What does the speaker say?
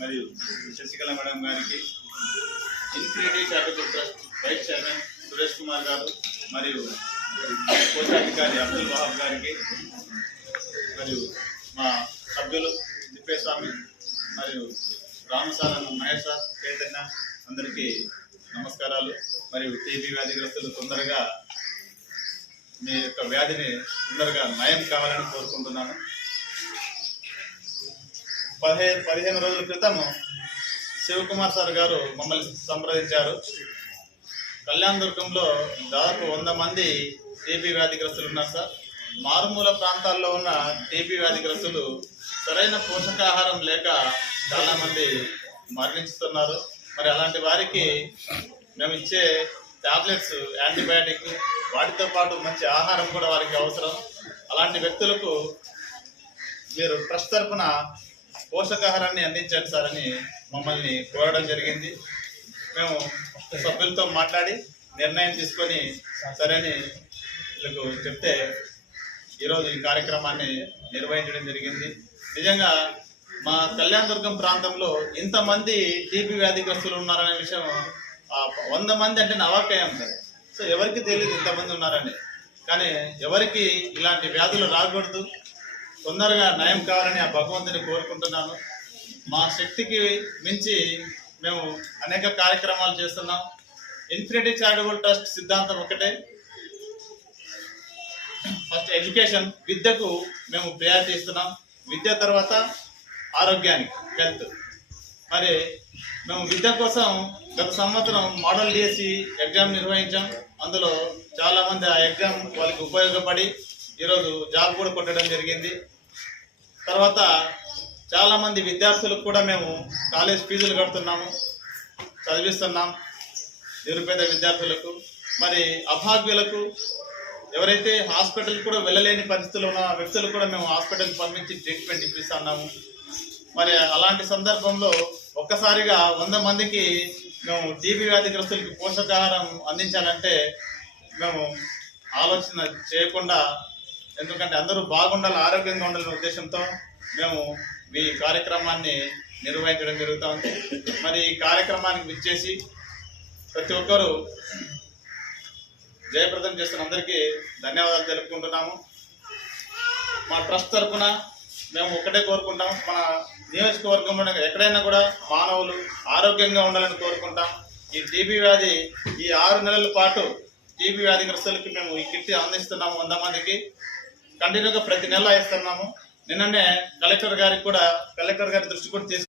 మరియు శశికళ మేడం గారికి, infinity charitable trust vice chairman Suresh Kumar గారు, మరియు కోశాధికారి అబ్దుల్ వహాబ్ గారికి, మరియు మా సభ్యులు తిప్పేస్వామి మరియు రామసారన్ మహేష్ సార్, చైతన్య అందరికీ నమస్కారాలు. మరియు టీబీ వ్యాధిగ్రస్తులు తొందరగా మీ యొక్క వ్యాధిని తొందరగా నయం కావాలని కోరుకుంటున్నాను. 15 రోజుల క్రితం శివకుమార్ సార్ గారు మమ్మల్ని సంప్రదించారు. కళ్యాణ్ దుర్గంలో దాదాపు 100 మంది టీబీ వ్యాధిగ్రస్తులు ఉన్నారు సార్. మారుమూల ప్రాంతాల్లో ఉన్న టీబీ వ్యాధిగ్రస్తులు సరైన పోషకాహారం లేక చాలామంది మరణిస్తున్నారు. మరి అలాంటి వారికి మేము ఇచ్చే టాబ్లెట్స్, యాంటీబయాటిక్, వాటితో పాటు మంచి ఆహారం కూడా వారికి అవసరం. అలాంటి వ్యక్తులకు మీరు ట్రస్ట్ తరఫున పోషకాహారాన్ని అందించండి సార్ అని మమ్మల్ని కోరడం జరిగింది. మేము సభ్యులతో మాట్లాడి నిర్ణయం తీసుకొని సరేని వీళ్ళకు చెప్తే ఈరోజు ఈ కార్యక్రమాన్ని నిర్వహించడం జరిగింది. నిజంగా మా కళ్యాణ్ దుర్గం ప్రాంతంలో ఇంతమంది టీబీ వ్యాధిగ్రస్తులు ఉన్నారనే విషయం 100 మంది అంటే నవాకయం సార్. సో ఎవరికి తెలియదు ఇంతమంది ఉన్నారని. కానీ ఎవరికి ఇలాంటి వ్యాధులు రాకూడదు, తొందరగా నయం కావాలని ఆ భగవంతుని కోరుకుంటున్నాను. మా శక్తికి మించి మేము అనేక కార్యక్రమాలు చేస్తున్నాం. ఇన్ఫినిటీ చారిటబుల్ ట్రస్ట్ సిద్ధాంతం ఒకటే, ఫస్ట్ ఎడ్యుకేషన్, విద్యకు మేము ప్రయారిటీ ఇస్తున్నాం. విద్య తర్వాత ఆరోగ్యానికి, హెల్త్. మరి మేము విద్య కోసం గత సంవత్సరం మోడల్ డిఎస్సి ఎగ్జామ్ నిర్వహించాం. అందులో చాలామంది ఆ ఎగ్జామ్ వాళ్ళకి ఉపయోగపడి ఈరోజు జాబ్ కూడా కొట్టడం జరిగింది. తర్వాత చాలామంది విద్యార్థులకు కూడా మేము కాలేజ్ ఫీజులు కడుతున్నాము, చదివిస్తున్నాం నిరుపేద విద్యార్థులకు. మరి అభాగ్యులకు, ఎవరైతే హాస్పిటల్ కూడా వెళ్ళలేని పరిస్థితుల్లో ఉన్న వ్యక్తులు కూడా మేము హాస్పిటల్కి పంపించి ట్రీట్మెంట్ ఇప్పిస్తున్నాము. మరి అలాంటి సందర్భంలో ఒక్కసారిగా 100 మందికి మేము టీబీ వ్యాధిగ్రస్తులకి పోషకాహారం అందించాలంటే మేము ఆలోచన చేయకుండా, ఎందుకంటే అందరూ బాగుండాలి, ఆరోగ్యంగా ఉండాలనే ఉద్దేశంతో మేము ఈ కార్యక్రమాన్ని నిర్వహించడం జరుగుతుంది. మరి ఈ కార్యక్రమానికి విచ్చేసి ప్రతి ఒక్కరూ జయప్రదం చేస్తున్న అందరికీ ధన్యవాదాలు తెలుపుకుంటున్నాము. మా ట్రస్ట్ తరఫున మేము ఒకటే కోరుకుంటాం, మన నియోజకవర్గంలో ఎక్కడైనా కూడా మానవులు ఆరోగ్యంగా ఉండాలని కోరుకుంటాం. ఈ టీబీ వ్యాధి ఈ 6 నెలల పాటు టీబీ వ్యాధిగ్రస్తులకి మేము ఈ కిట్ అందిస్తున్నాము. 100 మందికి కంటిన్యూగా ప్రతి నెల ఇస్తున్నాము. నిన్ననే కలెక్టర్ గారి దృష్టి కూడా తీసుకు